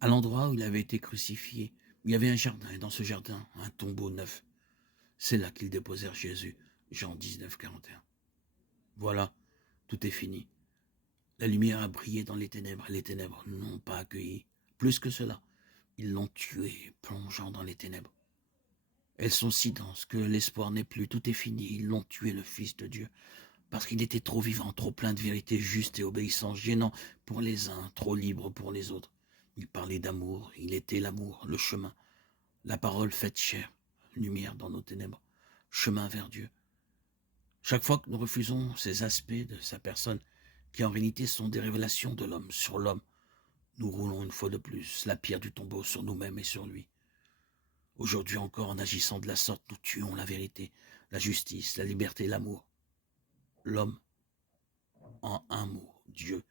À l'endroit où il avait été crucifié, il y avait un jardin, et dans ce jardin, un tombeau neuf. C'est là qu'ils déposèrent Jésus. Jean 19, 41. Voilà, tout est fini. La lumière a brillé dans et les ténèbres n'ont pas accueilli. Plus que cela, ils l'ont tué, plongeant dans les ténèbres. Elles sont si denses que l'espoir n'est plus, tout est fini. Ils l'ont tué, le Fils de Dieu, parce qu'il était trop vivant, trop plein de vérité juste et obéissance, gênant pour les uns, trop libre pour les autres. Il parlait d'amour, il était l'amour, le chemin, la parole faite chair, lumière dans nos ténèbres, chemin vers Dieu. Chaque fois que nous refusons ces aspects de sa personne, qui en réalité sont des révélations de l'homme sur l'homme, nous roulons une fois de plus la pierre du tombeau sur nous-mêmes et sur lui. Aujourd'hui encore, en agissant de la sorte, nous tuons la vérité, la justice, la liberté, l'amour. L'homme, en un mot, Dieu.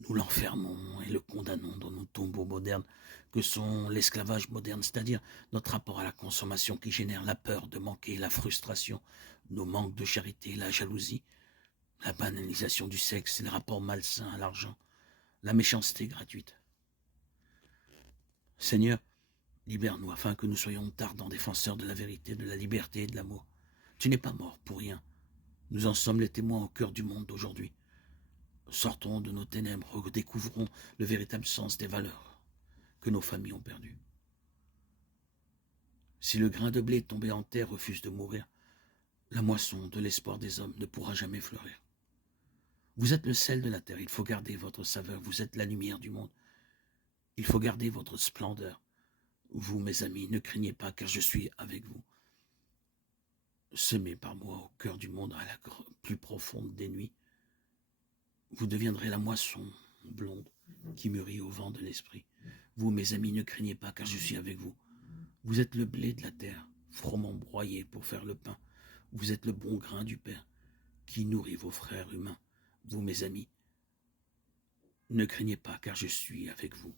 Nous l'enfermons et le condamnons dans nos tombeaux modernes, que sont l'esclavage moderne, c'est-à-dire notre rapport à la consommation qui génère la peur de manquer, la frustration, nos manques de charité, la jalousie, la banalisation du sexe et le rapport malsain à l'argent, la méchanceté gratuite. Seigneur, libère-nous afin que nous soyons d'ardents défenseurs de la vérité, de la liberté et de l'amour. Tu n'es pas mort pour rien. Nous en sommes les témoins au cœur du monde d'aujourd'hui. Sortons de nos ténèbres, redécouvrons le véritable sens des valeurs que nos familles ont perdues. Si le grain de blé tombé en terre refuse de mourir, la moisson de l'espoir des hommes ne pourra jamais fleurir. Vous êtes le sel de la terre, il faut garder votre saveur, vous êtes la lumière du monde. Il faut garder votre splendeur. Vous, mes amis, ne craignez pas, car je suis avec vous. Semez par moi au cœur du monde, à la plus profonde des nuits. Vous deviendrez la moisson blonde qui mûrit au vent de l'esprit. Vous, mes amis, ne craignez pas, car je suis avec vous. Vous êtes le blé de la terre, froment broyé pour faire le pain. Vous êtes le bon grain du Père, qui nourrit vos frères humains. Vous, mes amis, ne craignez pas, car je suis avec vous.